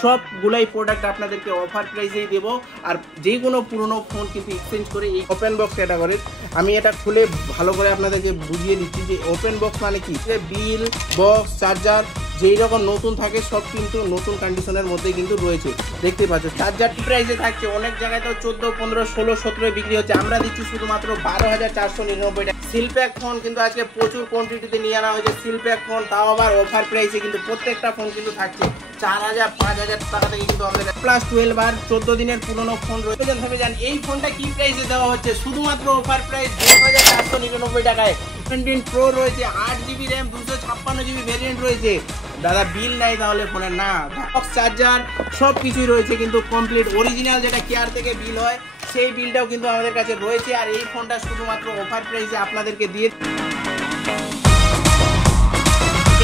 সবগুলাই প্রোডাক্ট আপনাদেরকে অফার প্রাইসেই দেবো। আর যে কোনো পুরনো ফোন কিন্তু এক্সচেঞ্জ করে এই ওপেন বক্স ক্যাটাগরির আমি এটা খুলে ভালো করে আপনাদেরকে বুঝিয়ে দিচ্ছি যে ওপেন বক্স মানে কি। বিল, বক্স, চার্জার যেই রকম নতুন থাকে সব কিন্তু নতুন কন্ডিশনের মধ্যে কিন্তু রয়েছে। দেখতে পাচ্ছ চার্জার প্রাইসে থাকছে, অনেক জায়গায় তো 14, 15, 16, 17 বিক্রি হচ্ছে, আমরা দিচ্ছি শুধুমাত্র 12,499 টাকা। সিলপ্যাক ফোন কিন্তু আজকে প্রচুর কোয়ান্টিটিতে নিয়ে আনা হয়েছে। সিলপ্যাক ফোন তাও আবার অফার প্রাইসে, কিন্তু প্রত্যেকটা ফোন কিন্তু থাকছে 4,000, 5,000 টাকা থেকে কিন্তু আমাদের +12 আর 14 দিনের পুরনো ফোন রয়েছে। জান এই ফোনটা কি প্রাইসে দেওয়া হচ্ছে, শুধুমাত্র অফার প্রাইস 10,499 টাকায়। 17 প্রো রয়েছে, 8GB র্যাম, 256GB ভেরিয়েন্ট রয়েছে। দাদা বিল নাই তাহলে ফোনের না, বক্স, চার্জার সব কিছুই রয়েছে কিন্তু কমপ্লিট অরিজিনাল, যেটা কেয়ার থেকে বিল হয় সেই বিলটাও কিন্তু আমাদের কাছে রয়েছে। আর এই ফোনটা শুধুমাত্র অফার প্রাইসে আপনাদেরকে দিয়ে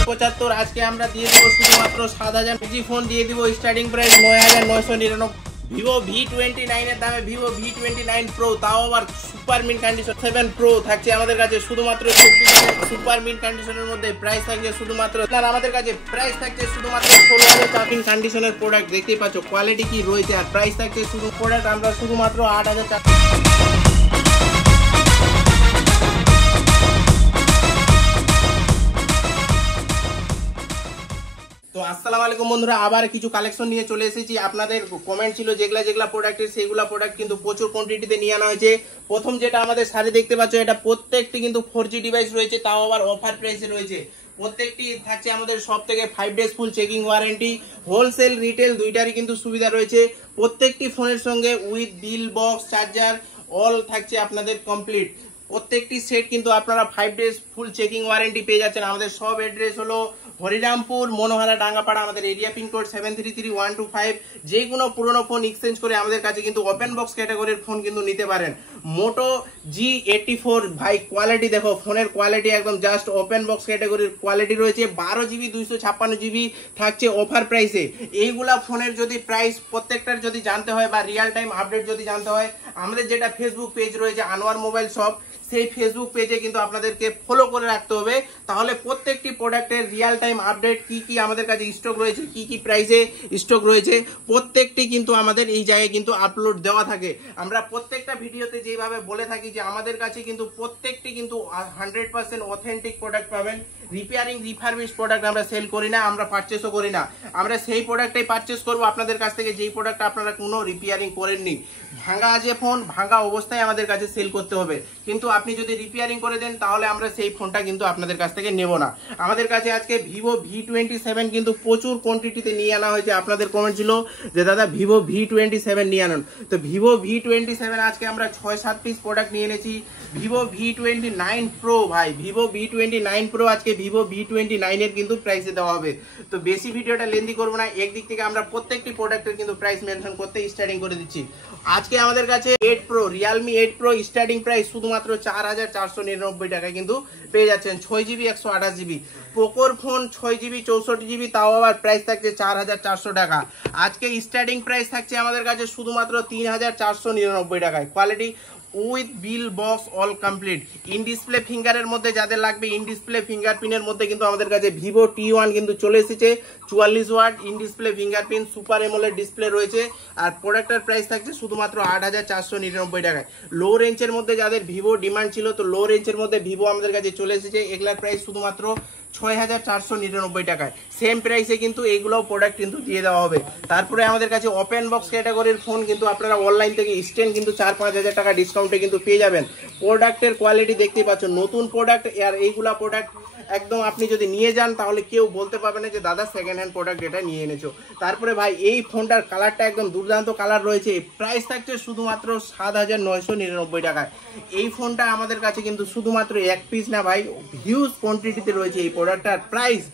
75, আজকে আমরা দিয়ে দেবো শুধুমাত্র 7,000। জি ফোন দিয়ে দিব স্টার্টিং প্রাইস 9,999। ভিভো V29 এর দামে ভিভো V29 প্রো, তাও আবার সুপার মিন কন্ডিশন। 7 প্রো থাকছে আমাদের কাছে শুধুমাত্র 24,000 সুপার মিন কন্ডিশনের মধ্যে। প্রাইস থাকছে শুধুমাত্র, আর আমাদের কাছে প্রাইস থাকছে শুধুমাত্র 16,000 কন্ডিশনের প্রোডাক্ট। দেখতেই পাচ্ছ কোয়ালিটি কি রয়েছে। আর প্রাইস থাকছে শুধু প্রোডাক্ট আমরা শুধুমাত্র 8,000 টাকা। তো আসসালামু আলাইকুম বন্ধুরা, আবার কিছু কালেকশন নিয়ে চলে এসেছি। আপনাদের কমেন্ট ছিল যেগুলা প্রোডাক্টের, সেইগুলা প্রোডাক্ট কিন্তু প্রচুর কোয়ান্টিটিতে নিয়ে আনা হয়েছে। প্রথম যেটা আমাদের সাথে দেখতে পাচ্ছ, এটা প্রত্যেকটি কিন্তু 4G ডিভাইস রয়েছে, তাও আবার অফার প্রাইসে রয়েছে। প্রত্যেকটি থাকছে আমাদের সব থেকে 5 ডেজ ফুল চেকিং ওয়ারেন্টি। হোলসেল রিটেল দুইটারই কিন্তু সুবিধা রয়েছে। প্রত্যেকটি ফোনের সঙ্গে with bill, box, charger all থাকছে আপনাদের কমপ্লিট। প্রত্যেকটি সেট কিন্তু আপনারা 5 ডেজ ফুল চেকিং ওয়ারেন্টি পেয়ে যাচ্ছেন। আমাদের সব অ্যাড্রেস হলো হরিরামপুর, মনোহরা, ডাঙ্গাপাড়া। আমাদের এরিয়া পিনকোড 733125। যে কোনো পুরনো ফোন এক্সচেঞ্জ করে আমাদের কাছে কিন্তু ওপেন বক্স ক্যাটাগরির ফোন কিন্তু নিতে পারেন। মোটো G84 ভাই কোয়ালিটি দেখো, ফোনের কোয়ালিটি একদম জাস্ট ওপেন বক্স ক্যাটাগরির কোয়ালিটি রয়েছে। 12GB 256GB থাকছে অফার প্রাইসে। এইগুলা ফোনের যদি প্রাইস প্রত্যেকটার যদি জানতে হয় বা রিয়েল টাইম আপডেট যদি জানতে হয়, আমাদের যেটা ফেসবুক পেজ রয়েছে আনোয়ার মোবাইল শপ, সেই ফেসবুক পেজে কিন্তু আপনাদেরকে ফলো করে রাখতে হবে। তাহলে প্রত্যেকটি প্রোডাক্টের রিয়েল টাইম আপডেট কি কি আমাদের কাছে স্টক রয়েছে, কি কি প্রাইসে স্টক রয়েছে, প্রত্যেকটি কিন্তু আমাদের এই জায়গায় কিন্তু আপলোড দেওয়া থাকে। আমরা প্রত্যেকটা ভিডিওতে যেভাবে বলে থাকি যে আমাদের কাছে কিন্তু প্রত্যেকটি কিন্তু 100% অথেন্টিক প্রোডাক্ট পাবেন। রিপেয়ারিং, রিফারবিশ প্রোডাক্ট আমরা সেল করি না, আমরা পারচেসও করি না। আমরা সেই প্রোডাক্টটাই পারচেস করবো আপনাদের কাছ থেকে যেই প্রোডাক্ট আপনারা কোনো রিপেয়ারিং করেননি। ভাঙা আছে ফোন, ভাঙা অবস্থায় আমাদের কাছে সেল করতে হবে, কিন্তু আপনি যদি রিপেয়ারিং করে দেন তাহলে আমরা সেই ফোনটা কিন্তু আপনাদের কাছ থেকে নেব না। আমাদের কাছে আজকে ভিভো V27 কিন্তু প্রচুর কোয়ান্টিটিতে নিয়ে আনা হয়েছে। আপনাদের কমেন্ট ছিল যে দাদা ভিভো V27 নিয়ে আনুন, তো ভিভো V27 আজকে আমরা 6-7 পিস প্রোডাক্ট নিয়ে এনেছি। ভিভো V29 প্রো ভাই, ভিভো V29 প্রো আজকে ভিভো V29 এর কিন্তু প্রাইসে দেওয়া হবে। তো বেশি ভিডিওটা লেন্দি করবো না, একদিক থেকে আমরা প্রত্যেকটি প্রোডাক্টের কিন্তু প্রাইস মেনশন করতে স্টার্টিং করে দিচ্ছি। আজকে আমাদের কাছে 8 pro, Realme 8 pro starting price শুধুমাত্র 4,499 টাকায় কিন্তু পেয়ে যাচ্ছেন। 6GB 128GB পোকোর phone, 6GB 64GB, তাও আবার প্রাইস থাকছে 4,400 টাকা। আজকে স্টার্টিং প্রাইস থাকছে আমাদের কাছে শুধুমাত্র 3,499 টাকায়। Quality with bill, box all complete. In display ফিঙ্গারের মধ্যে যাদের লাগবে, ইন ডিসপ্লে ফিঙ্গারপ্রিন্টের মধ্যে কিন্তু আমাদের কাছে ভিভো T1 কিন্তু চলে এসেছে। 44 watt in display fingerprint, super AMOLED display রয়েছে। আর প্রোডাক্টের প্রাইস থাকছে শুধুমাত্র 8,499 টাকায়। লো রেঞ্জের মধ্যে যাদের ভিভো ডিমান্ড ছিল, তো লো রেঞ্জের মধ্যে ভিভো আমাদের কাছে চলে এসেছে। এগুলার প্রাইস শুধুমাত্র 6,499 টাকায়। সেম প্রাইসে কিন্তু এইগুলো প্রোডাক্ট কিন্তু দিয়ে দেওয়া হবে। তারপরে আমাদের কাছে ওপেন বক্স ক্যাটাগরির ফোন কিন্তু আপনারা অনলাইন থেকে স্ট্যান্ড কিন্তু 4-5 হাজার টাকা ডিসকাউন্টে কিন্তু পেয়ে যাবেন। প্রোডাক্টের কোয়ালিটি দেখতেই পাচ্ছ, নতুন প্রোডাক্ট। আর এইগুলা প্রোডাক্ট একদম আপনি যদি নিয়ে যান তাহলে কেউ বলতে পারবে না যে দাদা সেকেন্ড হ্যান্ড প্রোডাক্ট এটা নিয়ে এনেছো। তারপরে ভাই এই ফোনটার কালারটা একদম দুর্দান্ত কালার রয়েছে। প্রাইস থাকছে শুধুমাত্র 7,999 টাকায়। এই ফোনটা আমাদের কাছে কিন্তু শুধুমাত্র এক পিস না ভাই, হিউজ কোয়ান্টিটিতে রয়েছে এই প্রোডাক্টটার প্রাইস।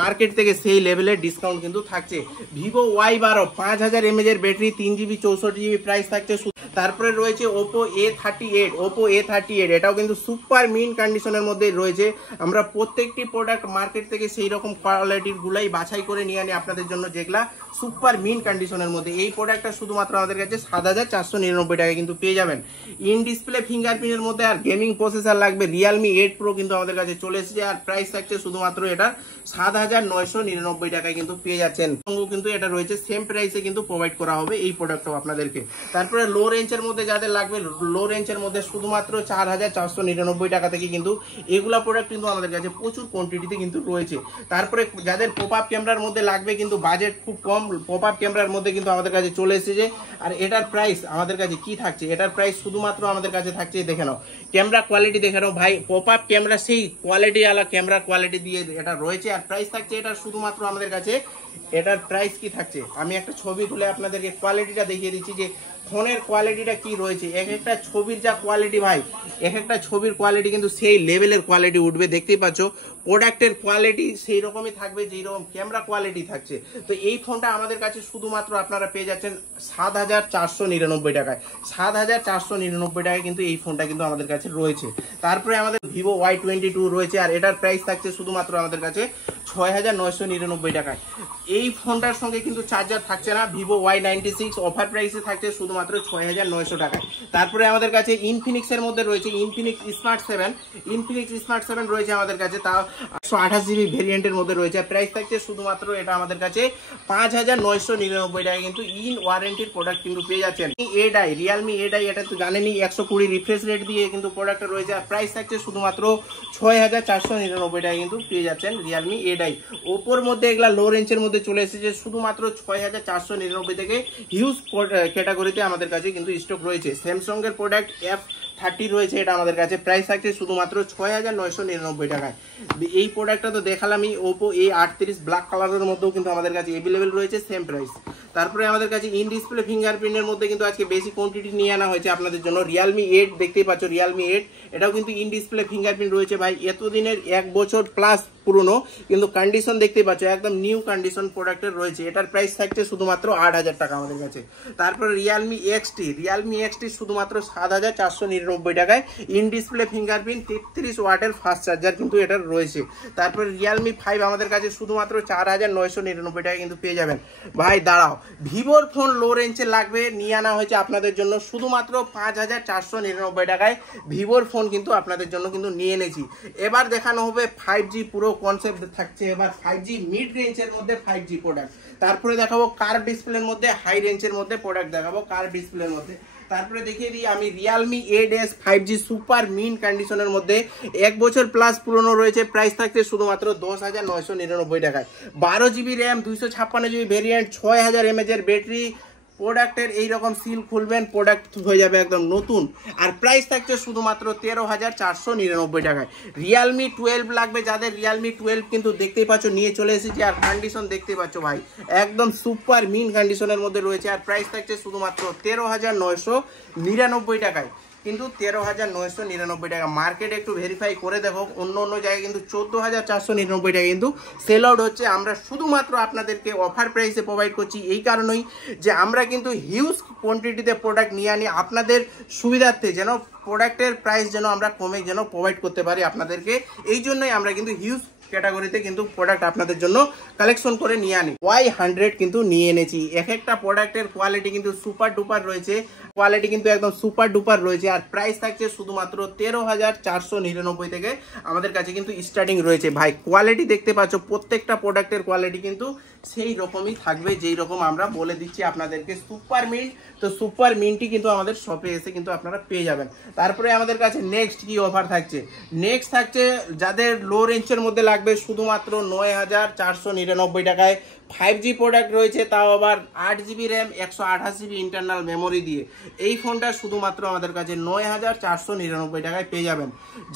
মার্কেট থেকে সেই লেভেলের ডিসকাউন্ট কিন্তু থাকছে। ভিভো Y12 5000 mAh এর ব্যাটারি, 3GB 64GB প্রাইস থাকছে। তারপরে রয়েছে ওপো A38, এটাও কিন্তু সুপার মিন কন্ডিশনের মধ্যে রয়েছে। আমরা প্রত্যেকটি প্রোডাক্ট মার্কেট থেকে সেই রকম কোয়ালিটির গুলাই বাছাই করে নিয়ে আনি আপনাদের জন্য, যেগুলা সুপার মিন কন্ডিশনের মধ্যে। এই প্রোডাক্টটা শুধুমাত্র আমাদের কাছে 7,499 টাকায় কিন্তু পেয়ে যাবেন। ইন ডিসপ্লে ফিঙ্গারপ্রিন্টের মধ্যে আর গেমিং প্রসেসর লাগবে, রিয়েলমি 8 প্রো কিন্তু আমাদের কাছে চলে এসেছে। আর প্রাইস থাকছে শুধুমাত্র এটা 7,999 টাকায় কিন্তু পেয়ে যাচ্ছেন। কিন্তু এটা রয়েছে সেম প্রাইসে কিন্তু প্রোভাইড করা হবে এই প্রোডাক্টটাও আপনাদেরকে। তারপরে লো রেঞ্জের মধ্যে যাদের লাগবে, লো রেঞ্জের মধ্যে শুধুমাত্র 4,499 টাকা থেকে কিন্তু এগুলা প্রোডাক্ট কিন্তু আমাদের কাছে প্রচুর কোয়ান্টিটিতে কিন্তু রয়েছে। তারপরে যাদের পপ আপ ক্যামেরার মধ্যে লাগবে, কিন্তু বাজেট খুব কম, পপ আপ ক্যামেরার মধ্যে কিন্তু আমাদের কাছে চলে এসেছে। আর এটার প্রাইস আমাদের কাছে কি থাকছে, এটার প্রাইস শুধুমাত্র আমাদের কাছে থাকছে, দেখে নাও ক্যামেরা কোয়ালিটি দেখে নাও ভাই, পপ আপ ক্যামেরা সেই কোয়ালিটি আলা ক্যামেরা কোয়ালিটি দিয়ে এটা রয়েছে। আর প্রাইস থাকছে এটা শুধুমাত্র আমাদের কাছে, এটার প্রাইস কি থাকছে আমি একটা ছবি তুলে আপনাদেরকে কোয়ালিটিটা দেখিয়ে দিচ্ছি যে ফোনের কোয়ালিটিটা কি রয়েছে। এক একটা ছবির যা কোয়ালিটি ভাই, এক একটা ছবির কোয়ালিটি কিন্তু সেই লেভেলের কোয়ালিটি উঠবে, দেখতেই পাচ্ছ। প্রোডাক্টের কোয়ালিটি সেই রকমই থাকবে যেই রকম ক্যামেরা কোয়ালিটি থাকছে। তো এই ফোনটা আমাদের কাছে শুধুমাত্র আপনারা পেয়ে যাচ্ছেন 7,499 টাকায়। 7,499 টাকায় কিন্তু এই ফোনটা কিন্তু আমাদের কাছে রয়েছে। তারপরে আমাদের ভিভো Y22 রয়েছে, আর এটার প্রাইস থাকছে শুধুমাত্র আমাদের কাছে 6,999 টাকায়। এই ফোনটার সঙ্গে কিন্তু চার্জার থাকছে না। ভিভো Y96 অফার প্রাইসে থাকছে শুধুমাত্র 6,900 টাকায়। তারপরে আমাদের কাছে ইনফিনিক্স এর মধ্যে রয়েছে ইনফিনিক্স স্মার্ট 7। ইনফিনিক্স স্মার্ট 7 রয়েছে আমাদের কাছে, তাও 128 জিবি ভেরিয়েন্টের মধ্যে রয়েছে। প্রাইস থাকছে শুধুমাত্র এটা আমাদের কাছে 5,999 টাকায় কিন্তু ইন ওয়ারেন্টির প্রোডাক্ট কিন্তু পেয়ে যাচ্ছেন। এডাই রিয়েলমি এডাই, এটা তো জানেনই 120 রিফ্রেশ রেট দিয়ে কিন্তু প্রোডাক্টটা রয়েছে। আর প্রাইস থাকছে শুধুমাত্র 6,499 টাকায় কিন্তু পেয়ে যাচ্ছেন রিয়েলমি এডাই। ওপোর মধ্যে এগুলা লো রেঞ্জের মধ্যে চলে এসেছে শুধুমাত্র 6,499 থেকে হিউজ ক্যাটাগরিতে আমাদের কাছে কিন্তু স্টক রয়েছে। স্যামসাং এর প্রোডাক্ট F30 রয়েছে, এটা আমাদের কাছে প্রাইস থাকছে শুধুমাত্র 6,999 টাকায়। এই প্রোডাক্টটা তো দেখালামই। ওপো A38 ব্ল্যাক কালারের মধ্যেও কিন্তু আমাদের কাছে অ্যাভেলেবেল রয়েছে, সেম প্রাইস। তারপরে আমাদের কাছে ইন ডিসপ্লে ফিঙ্গারপ্রিন্টের মধ্যে কিন্তু আজকে বেশি কোয়ান্টিটি নিয়ে আনা হয়েছে আপনাদের জন্য। রিয়েলমি 8 দেখতেই পাচ্ছ, রিয়েলমি 8 এটাও কিন্তু ইন ডিসপ্লে ফিঙ্গারপ্রিন্ট রয়েছে ভাই। এতদিনের 1 বছর প্লাস পুরনো, কিন্তু কন্ডিশন দেখতেই পাচ্ছ একদম নিউ কন্ডিশন প্রোডাক্টের রয়েছে। এটার প্রাইস থাকছে শুধুমাত্র 8,000 টাকা আমাদের কাছে। তারপরে রিয়েলমি XT শুধুমাত্র 7,499 টাকায় ইন ডিসপ্লে ফিঙ্গারপ্রিন্ট 33 ওয়াটের ফাস্ট চার্জার কিন্তু এটার রয়েছে। তারপরে রিয়েলমি 5 আমাদের কাছে শুধুমাত্র 4,999 টাকায় কিন্তু পেয়ে যাবেন। ভাই দাঁড়াও, ভিভোর ফোন লো রেঞ্জে লাগবে, নিয়ে আনা হয়েছে আপনাদের জন্য শুধুমাত্র 5,499 টাকায় ভিভোর ফোন কিন্তু আপনাদের জন্য কিন্তু নিয়ে এনেছি। এবার দেখানো হবে 5G পুরো কনসেপ্ট থাকছে, এবার 5G মিড রেঞ্জের মধ্যে 5G প্রোডাক্ট। তারপরে দেখাবো কার্ভ ডিসপ্লের মধ্যে হাই রেঞ্জের মধ্যে প্রোডাক্ট দেখাবো কার্ভ ডিসপ্লের মধ্যে। তারপরে দেখিয়ে দিই আমি Realme 8S 5G super mint কন্ডিশনের মধ্যে 1 বছর প্লাস পুরনো রয়েছে। প্রাইস থাকছে শুধুমাত্র 10,999 টাকায়। 12 GB RAM, 256 GB variant, 6000 mAh এর ব্যাটারি। প্রোডাক্টের এইরকম সিল খুলবেন, প্রোডাক্ট হয়ে যাবে একদম নতুন। আর প্রাইস থাকছে শুধুমাত্র 13,499 টাকায়। রিয়েলমি 12 লাগবে যাদের, রিয়েলমি 12 কিন্তু দেখতেই পাচ্ছ নিয়ে চলে এসেছি। আর কন্ডিশন দেখতেই পাচ্ছ ভাই একদম সুপার মিন কন্ডিশনের মধ্যে রয়েছে। আর প্রাইস থাকছে শুধুমাত্র 13,999 টাকায়, কিন্তু 13,999 টাকা। মার্কেটে একটু ভেরিফাই করে দেখো, অন্য অন্য জায়গায় কিন্তু 14,499 টাকা কিন্তু সেল আউট হচ্ছে। আমরা শুধুমাত্র আপনাদেরকে অফার প্রাইসে প্রোভাইড করছি এই কারণেই যে আমরা কিন্তু হিউজ কোয়ান্টিটিতে প্রোডাক্ট নিয়ে আনি আপনাদের সুবিধার্থে, যেন প্রোডাক্টের প্রাইস যেন আমরা কমে যেন প্রোভাইড করতে পারি আপনাদেরকে। এই জন্যই আমরা কিন্তু হিউজ ক্যাটাগরিতে কিন্তু প্রোডাক্ট আপনাদের জন্য কালেকশন করে নিয়ে আনি। Y100 কিন্তু নিয়ে এনেছি। এক একটা প্রোডাক্টের কোয়ালিটি কিন্তু সুপার ডুপার রয়েছে, কোয়ালিটি কিন্তু একদম সুপার ডুপার রয়েছে। আর প্রাইস থাকছে শুধুমাত্র 13,499 থেকে আমাদের কাছে কিন্তু স্টার্টিং রয়েছে। ভাই কোয়ালিটি দেখতে পাচ্ছ, প্রত্যেকটা প্রোডাক্টের কোয়ালিটি কিন্তু সেই রকমই থাকবে যেই রকম আমরা বলে দিচ্ছি আপনাদেরকে। সুপার মিন্ট, তো সুপার মিন্টই কিন্তু আমাদের শপে এসে কিন্তু আপনারা পেয়ে যাবেন। তারপরে আমাদের কাছে নেক্সট কি অফার থাকছে, নেক্সট থাকছে যাদের লো রেঞ্জের মধ্যে লাগবে শুধুমাত্র 9,499 টাকায় 5G প্রোডাক্ট রয়েছে, তাও আবার 8 GB RAM, 128 GB internal memory দিয়ে। এই ফোনটা শুধুমাত্র আমাদের কাছে 9,499 টাকায় পেয়ে যাবেন।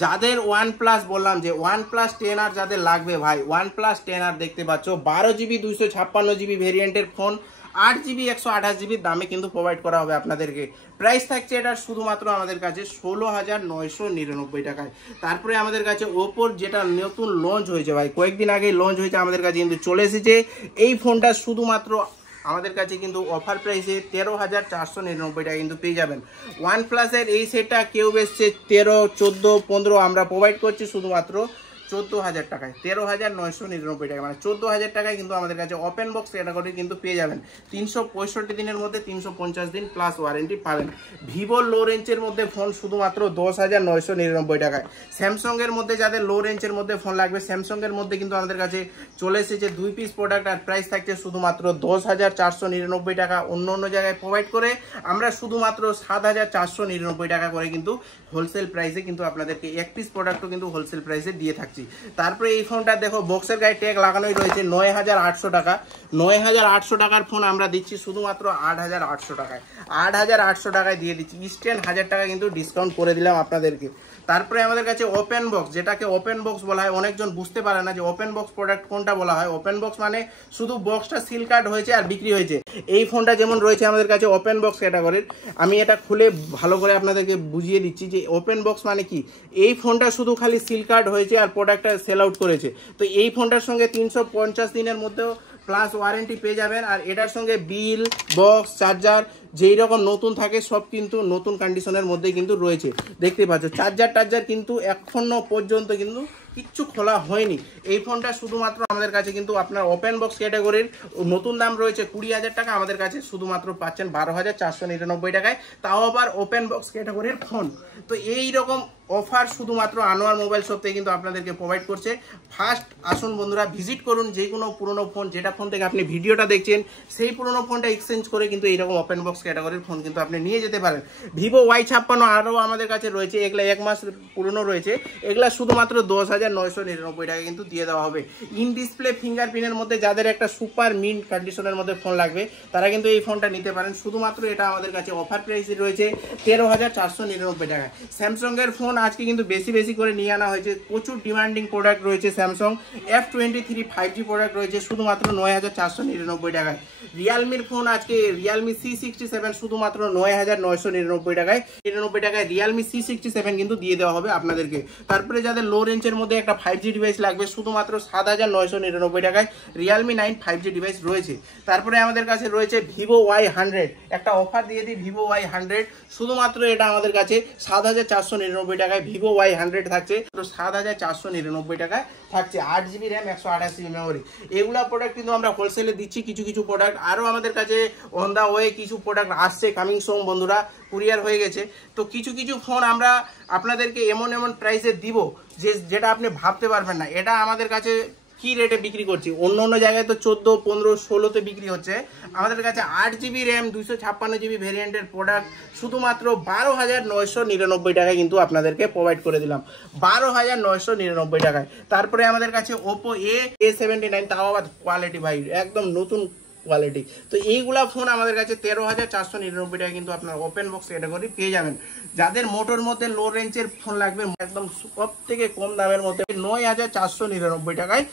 যাদের OnePlus বললাম যে OnePlus 10R যাদের লাগবে ভাই, OnePlus 10R দেখতে পাচ্ছ 12 জিবি 256 জিবি ভেরিয়েন্টের ফোন 8 জিবি 128 জিবির দামে কিন্তু প্রোভাইড করা হবে আপনাদেরকে। প্রাইস থাকছে এটা শুধুমাত্র আমাদের কাছে 16,999 টাকায়। তারপরে আমাদের কাছে ওপোর যেটা নতুন লঞ্চ হয়েছে ভাই, কয়েকদিন আগে লঞ্চ হয়েছে, আমাদের কাছে কিন্তু চলে এসেছে এই ফোনটা শুধুমাত্র আমাদের কাছে কিন্তু অফার প্রাইসে 13,499 টাকা কিন্তু পেয়ে যাবেন। OnePlus এর এই সেটটা কেউ বেচছে 13, 14, 15, আমরা প্রোভাইড করছি শুধুমাত্র 14,000 টাকায়, 13,999 টাকা, মানে 14,000 টাকায় কিন্তু আমাদের কাছে ওপেন বক্স ক্যাটাগরি কিন্তু পেয়ে যাবেন। 365 দিনের মধ্যে 350 দিন প্লাস ওয়ারেন্টি পাবেন। ভিভো লো রেঞ্জের মধ্যে ফোন শুধুমাত্র 10,999 টাকায়। স্যামসাংয়ের মধ্যে যাদের লো রেঞ্জের মধ্যে ফোন লাগবে, স্যামসাংয়ের মধ্যে কিন্তু আমাদের কাছে চলে এসেছে 2 পিস প্রোডাক্ট, আর প্রাইস থাকছে শুধুমাত্র 10,499 টাকা। অন্য অন্য জায়গায় প্রোভাইড করে আমরা শুধুমাত্র 7,499 টাকা করে কিন্তু হোলসেল প্রাইসে কিন্তু আপনাদেরকে এক পিস প্রোডাক্টও কিন্তু হোলসেল প্রাইসে দিয়ে থাকছি। তারপরে এই ফোনটা দেখো, বক্সের গায়ে ট্যাগ লাগানোই রয়েছে, 9,800 টাকা। 9,800 টাকার ফোন আমরা দিচ্ছি শুধুমাত্র 8,800 টাকায়। 8,800 টাকায় দিয়ে দিচ্ছি, ইনস্ট্যান্ট 1,000 টাকা কিন্তু ডিসকাউন্ট করে দিলাম আপনাদেরকে। তারপরে আমাদের কাছে ওপেন বক্স, যেটাকে ওপেন বক্স বলা হয়, অনেকজন বুঝতে পারে না যে ওপেন বক্স প্রোডাক্ট কোনটা বলা হয়। ওপেন বক্স মানে শুধু বক্সটা সিল কাট হয়েছে আর বিক্রি হয়েছে। এই ফোনটা যেমন রয়েছে আমাদের কাছে ওপেন বক্স ক্যাটাগরির, আমি এটা খুলে ভালো করে আপনাদেরকে বুঝিয়ে দিচ্ছি যে ওপেন বক্স মানে কি। এই ফোনটা শুধু খালি সিল কাট হয়েছে আর প্রোডাক্টটা সেল আউট করেছে। তো এই ফোনটার সঙ্গে 350 দিনের মধ্যেও প্লাস ওয়ারেন্টি পেয়ে যাবেন। আর এটার সঙ্গে বিল, বক্স, চার্জার যেই রকম নতুন থাকে সব কিন্তু নতুন কন্ডিশনের মধ্যে কিন্তু রয়েছে। দেখতে পাচ্ছ চার্জার কিন্তু এখনো পর্যন্ত কিন্তু কিচ্ছু খোলা হয়নি। এই ফোনটা শুধুমাত্র আমাদের কাছে কিন্তু আপনার ওপেন বক্স ক্যাটাগরির নতুন দাম রয়েছে 20,000 টাকা, আমাদের কাছে শুধুমাত্র পাচ্ছেন 12,499 টাকায়, তাও আবার ওপেন বক্স ক্যাটাগরির ফোন। তো এই রকম অফার শুধুমাত্র আনোয়ার মোবাইল শপ থেকে কিন্তু আপনাদেরকে প্রোভাইড করছে। ফার্স্ট আসুন বন্ধুরা, ভিজিট করুন। যে কোনো পুরনো ফোন, যেটা ফোন থেকে আপনি ভিডিওটা দেখছেন, সেই পুরনো ফোনটা এক্সচেঞ্জ করে কিন্তু এইরকম ওপেন বক্স ক্যাটাগরির ফোন কিন্তু আপনি নিয়ে যেতে পারেন। ভিভো Y56 আরও আমাদের কাছে রয়েছে, এগুলা 1 মাস পুরনো রয়েছে, এগুলা শুধুমাত্র 10,999 টাকা কিন্তু দিয়ে দেওয়া হবে। ইন ডিসপ্লে ফিঙ্গারপ্রিন্টের মধ্যে যাদের একটা সুপার মিন্ট কন্ডিশনের মধ্যে ফোন লাগবে, তারা কিন্তু এই ফোনটা নিতে পারেন। শুধুমাত্র এটা আমাদের কাছে অফার প্রাইসে রয়েছে 13,499 টাকায়। স্যামসাংয়ের ফোন আজকে কিন্তু বেশি করে নিয়ে আনা হয়েছে, প্রচুর ডিমান্ডিং প্রোডাক্ট রয়েছে। স্যামসাং F23 5G প্রোডাক্ট রয়েছে শুধুমাত্র 9,499 টাকায়। রিয়ালমির ফোন আজকে রিয়ালমি C67 শুধুমাত্র 9,999 টাকায়। 99 টাকায় রিয়ালমি C67 কিন্তু দিয়ে দেওয়া হবে আপনাদেরকে। তারপরে যাদের লো রেঞ্জের মধ্যে একটা 5G ডিভাইস লাগবে, শুধুমাত্র 7,999 টাকায় রিয়ালমি 9 5G ডিভাইস রয়েছে। তারপরে আমাদের কাছে রয়েছে ভিভো Y100, একটা অফার দিয়ে দিই ভিভো Y100, শুধুমাত্র এটা আমাদের কাছে 7,499 টাকায় ভিভো Y100 থাকছে, 7,499 টাকায় থাকছে। 8GB RAM, 128GB memory. এগুলা প্রোডাক্ট কিন্তু আমরা হোলসেলে দিচ্ছি। কিছু প্রোডাক্ট আরও আমাদের কাছে অন দা ওয়ে কিছু প্রোডাক্ট আসছে, কামিং সোম বন্ধুরা, কুরিয়ার হয়ে গেছে। তো কিছু ফোন আমরা আপনাদেরকে এমন প্রাইসে দিব যেটা আপনি ভাবতে পারবেন না। এটা আমাদের কাছে কি রেটে বিক্রি করছি, অন্য জায়গায় তো 14, 15, 16তে বিক্রি হচ্ছে। আমাদের কাছে 8GB র্যাম 256GB ভেরিয়েন্টের প্রোডাক্ট শুধুমাত্র 12,999 টাকায় কিন্তু আপনাদেরকে প্রোভাইড করে দিলাম, 12,999 টাকায়। তারপরে আমাদের কাছে ওপো A79, তাও আবার কোয়ালিটি ভাই একদম নতুন কোয়ালিটি। তো এইগুলা ফোন আমাদের কাছে 13,499 টাকা কিন্তু আপনার ওপেন বক্স ক্যাটাগরি পেয়ে যাবেন। যাদের মোটর মধ্যে লো রেঞ্জের ফোন লাগবে, একদম সব থেকে কম দামের মধ্যে 9,499 টাকায়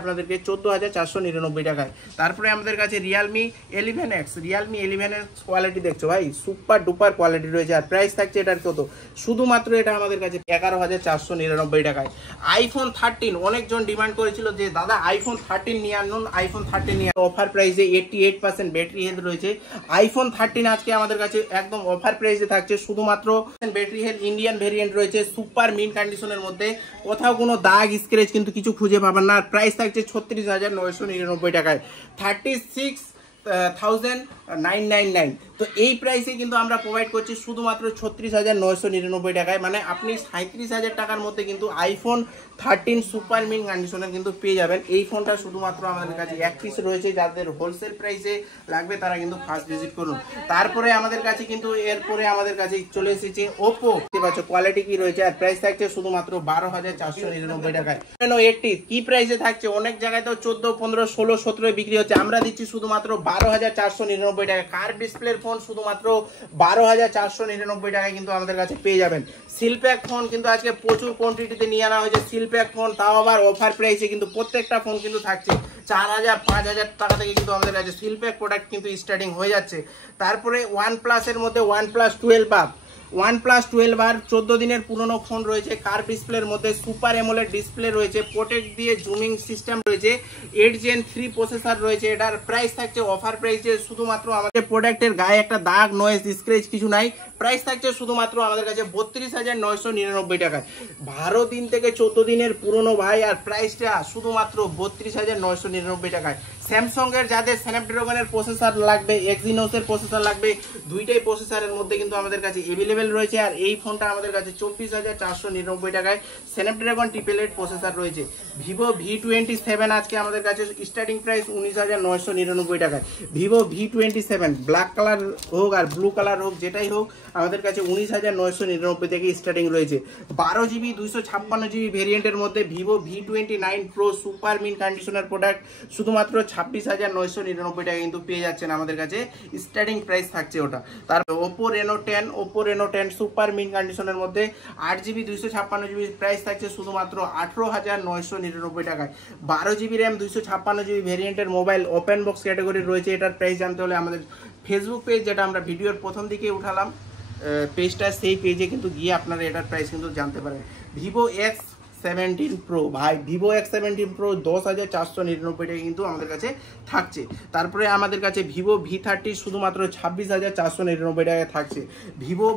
আপনাদেরকে 14,499 টাকায়। তারপরে আমাদের কাছে Realme 11X, Realme 11X quality দেখছো ভাই, সুপার ডুপার কোয়ালিটি রয়েছে। আর প্রাইস থাকছে এটার কত, শুধুমাত্র এটা আমাদের কাছে 11,499 টাকায়। আইফোন 13 অনেকজন ডিমান্ড করেছিল যে দাদা আইফোন 13 নিয়ে আনুন, আইফোন 13 নিয়ে অফার প্রাইসে 88% ব্যাটারি হেলথ রয়েছে। আইফোন 13 আজকে আমাদের কাছে একদম অফার প্রাইসে থাকছে, শুধুমাত্র ব্যাটারি হেলথ ইন্ডিয়ান ভেরিয়েন্ট রয়েছে, সুপার মিন কন্ডিশনের মধ্যে, কোথাও কোনো দাগ স্ক্র্যাচ কিন্তু কিছু খুঁজে পাবেন না। আর প্রাইস থাকছে 36,999 টাকায়, 36,999। তো এই প্রাইসে কিন্তু আমরা প্রোভাইড করছি শুধুমাত্র 36,999 টাকায়। মানে আপনি 37,000 টাকার মধ্যে কিন্তু আইফোন 13 সুপার মিন কন্ডিশনের কিন্তু পেয়ে যাবেন। এই ফোনটা শুধুমাত্র আমাদের কাছে এক পিস রয়েছে, যাদের হোলসেল প্রাইসে লাগবে তারা কিন্তু ফার্স্ট ভিজিট করুন। তারপরে আমাদের কাছে কিন্তু এরপরে আমাদের কাছে চলে এসেছে ওপো, দেখতে পাচ্ছ কোয়ালিটি কি রয়েছে। আর প্রাইস থাকছে শুধুমাত্র 12,499 টাকায়। কি প্রাইসে থাকছে, অনেক জায়গায় তো 14, 15, 16, 17 বিক্রি হচ্ছে, আমরা দিচ্ছি শুধুমাত্র 12,499 টাকা। কার ডিসপ্লের ফোন শুধুমাত্র 12,499 টাকায় কিন্তু আমাদের কাছে পেয়ে যাবেন। সিলপ্যাক ফোন কিন্তু আজকে প্রচুর কোয়ান্টিটিতে নিয়ে আনা হয়েছে, সিলপ্যাক ফোন, তাও আবার অফার প্রাইসে কিন্তু প্রত্যেকটা ফোন কিন্তু থাকছে। 4000 5000 টাকা থেকে কিন্তু আমাদের কাছে সিলপ্যাক প্রোডাক্ট কিন্তু স্টার্টিং হয়ে যাচ্ছে। তারপরে OnePlus-এর মধ্যে OnePlus 12 OnePlus 12 14 দিনের পুরনো ফোন রয়েছে, কার্ভ ডিসপ্লের মধ্যে সুপার অ্যামোলেড ডিসপ্লে রয়েছে, প্রোটেক্ট দিয়ে জুমিং সিস্টেম রয়েছে, 8 Gen 3 প্রসেসর রয়েছে। এটার প্রাইস থাকছে অফার প্রাইসে শুধুমাত্র আমাদের প্রোডাক্টের গায়ে একটা দাগ নয়েজ স্ক্র্যাচ কিছু নাই, প্রাইস থাকছে শুধুমাত্র আমাদের কাছে 32,999 টাকায়। 12 দিন থেকে 14 দিনের পুরনো ভাই, আর প্রাইসটা শুধুমাত্র 32,999 টাকায়। স্যামসাংয়ের যাদের স্ন্যাপড্রাগনের প্রসেসর লাগবে, এক্সিনোসের প্রসেসর লাগবে, দুইটাই প্রসেসরের মধ্যে কিন্তু আমাদের কাছে অ্যাভেলেবেল রয়েছে। আর এই ফোনটা আমাদের কাছে 24,499 টাকায় স্ন্যাপড্রাগন 888 প্রসেসর রয়েছে। ভিভো V27 আজকে আমাদের কাছে স্টার্টিং প্রাইস 19,999 টাকায়। ভিভো V27 ব্ল্যাক কালার হোক আর ব্লু কালার হোক, যেটাই হোক, আমাদের কাছে 19,999 থেকে স্টার্টিং রয়েছে। 12 GB 256 GB ভেরিয়েন্টের মধ্যে Vivo V29 pro super mint conditioner product শুধুমাত্র 26,999 টাকা কিন্তু পেয়ে যাচ্ছেন আমাদের কাছে, স্টার্টিং প্রাইস থাকছে ওটা। তারপর ওপো রেনো 10 সুপার মিন কন্ডিশনের মধ্যে 8 GB 256 GB প্রাইস থাকছে শুধুমাত্র 18,999 টাকায়। 12 GB র্যাম 256 GB ভেরিয়েন্টের মোবাইল ওপেন বক্স ক্যাটাগরির রয়েছে। এটার প্রাইস জানতে হলে আমাদের ফেসবুক পেজ, যেটা আমরা ভিডিওর প্রথম দিকে উঠালাম পেজটা, সেই পেজে কিন্তু গিয়ে আপনারা এটার প্রাইস কিন্তু জানতে পারেন। ভিভো X17 প্রো ভাই, ভিভো X17 প্রো 10,499 টাকা কিন্তু আমাদের কাছে থাকছে। তারপরে আমাদের কাছে ভিভো V30 শুধুমাত্র 26,499 টাকায় থাকছে। ভিভো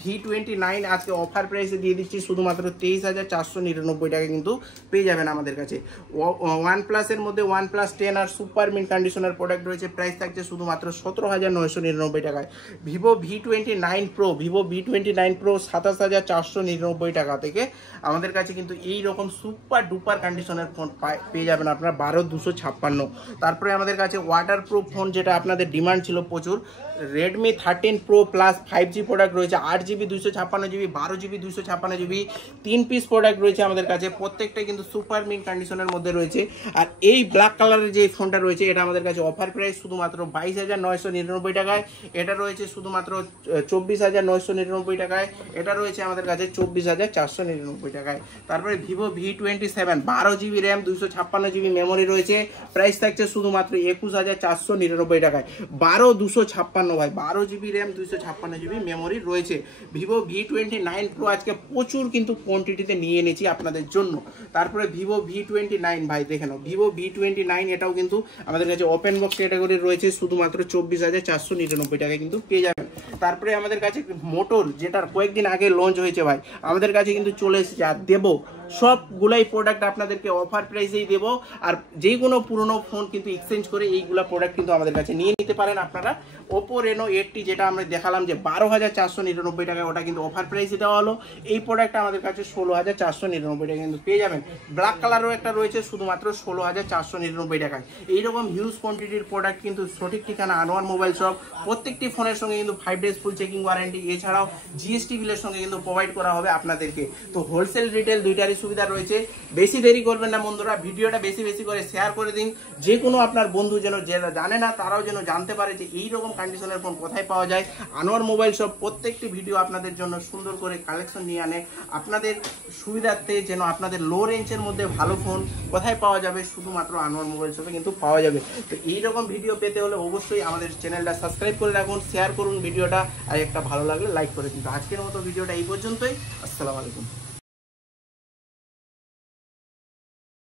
V29 আজকে অফার প্রাইসে দিয়ে দিচ্ছি শুধুমাত্র 23,499 টাকা কিন্তু পেয়ে যাবেন আমাদের কাছে। OnePlus-এর মধ্যে OnePlus 10 আর সুপার মিন কন্ডিশনার প্রোডাক্ট রয়েছে, প্রাইস থাকছে শুধুমাত্র 17,999 টাকায়। ভিভো V29 প্রো 27,499 টাকা থেকে আমাদের কাছে কিন্তু এই রকম সুপার ডুপার কন্ডিশনের ফোন পেয়ে যাবেন আপনারা 12,256। তারপরে আমাদের কাছে ওয়াটারপ্রুফ ফোন, যেটা আপনাদের ডিমান্ড ছিল প্রচুর, Redmi 13 Pro plus 5G product রয়েছে, 8 GB 256 GB 12 GB 256 GB 3 piece product রয়েছে আমাদের কাছে, প্রত্যেকটাই কিন্তু সুপার মিন কন্ডিশনের মধ্যে রয়েছে। আর এই ব্ল্যাক কালারের যে ফোনটা রয়েছে, এটা আমাদের কাছে অফার প্রাইস শুধুমাত্র 22,999 টাকায়। এটা রয়েছে শুধুমাত্র 24,999 টাকায়। এটা রয়েছে আমাদের কাছে 24,499 টাকায়। তারপরে Vivo V27 12 GB RAM 256 GB memory রয়েছে, প্রাইস থাকছে শুধুমাত্র 21,499 টাকায়। 12,256 ভাই, 12 GB র্যাম 256 GB মেমোরি রয়েছে। ভিভো V29 প্রো আজকে প্রচুর কিন্তু কোয়ান্টিটিতে নিয়ে এনেছি আপনাদের জন্য। তারপরে ভিভো V29 ভাই দেখে নাও, ভিভো V29 এটাও কিন্তু আমাদের কাছে ওপেন বক্স ক্যাটাগরি রয়েছে, শুধুমাত্র 24,499 টাকায় কিন্তু পেয়ে যাবেন। তারপরে আমাদের কাছে মোটর, যেটার কয়েকদিন আগে লঞ্চ হয়েছে ভাই, আমাদের কাছে কিন্তু চলে এসেছে। আর দেবো সবগুলাই প্রোডাক্ট আপনাদেরকে অফার প্রাইসেই দেবো। আর যে কোনো পুরনো ফোন কিন্তু এক্সচেঞ্জ করে এইগুলা প্রোডাক্ট কিন্তু আমাদের কাছে নিয়ে নিতে পারেন আপনারা। ওপো রেনো 8T যেটা আমরা দেখালাম যে 12,499 টাকায়, ওটা কিন্তু অফার প্রাইসে দেওয়া হলো। এই প্রোডাক্টটা আমাদের কাছে 16,499 টাকা কিন্তু পেয়ে যাবেন। ব্ল্যাক কালারও একটা রয়েছে শুধুমাত্র 16,499 টাকায়। এইরকম হিউজ কোয়ান্টিটির প্রোডাক্ট কিন্তু সঠিক ঠিকানা আনোয়ার মোবাইল শপ। প্রত্যেকটি ফোনের সঙ্গে কিন্তু 5 days ফুল চেকিং ওয়ারেন্টি, এছাড়াও জিএসটি বিলের সঙ্গে কিন্তু প্রোভাইড করা হবে আপনাদেরকে। তো হোলসেল রিটেল দুইটারই সুবিধা রয়েছে। বেশি দেরি করবেন না বন্ধুরা, ভিডিওটা বেশি বেশি করে শেয়ার করে দিন। যে কোনো আপনার বন্ধু যেন যারা জানে না তারাও যেন জানতে পারে যে এইরকম কন্ডিশনের ফোন কোথায় পাওয়া যায়। আনোয়ার মোবাইল শপ প্রত্যেকটি ভিডিও আপনাদের জন্য সুন্দর করে কালেকশন নিয়ে আনে, আপনাদের সুবিধার্থে যেন আপনাদের লো রেঞ্জের মধ্যে ভালো ফোন কোথায় পাওয়া যাবে, শুধুমাত্র আনোয়ার মোবাইল শপে কিন্তু পাওয়া যাবে। তো এইরকম ভিডিও পেতে হলে অবশ্যই আমাদের চ্যানেলটা সাবস্ক্রাইব করে রাখুন, শেয়ার করুন ভিডিওটা, আর একটা ভালো লাগলে লাইক করে দিন। আজকের মতো ভিডিওটা এই পর্যন্তই। আসসালামু আলাইকুম।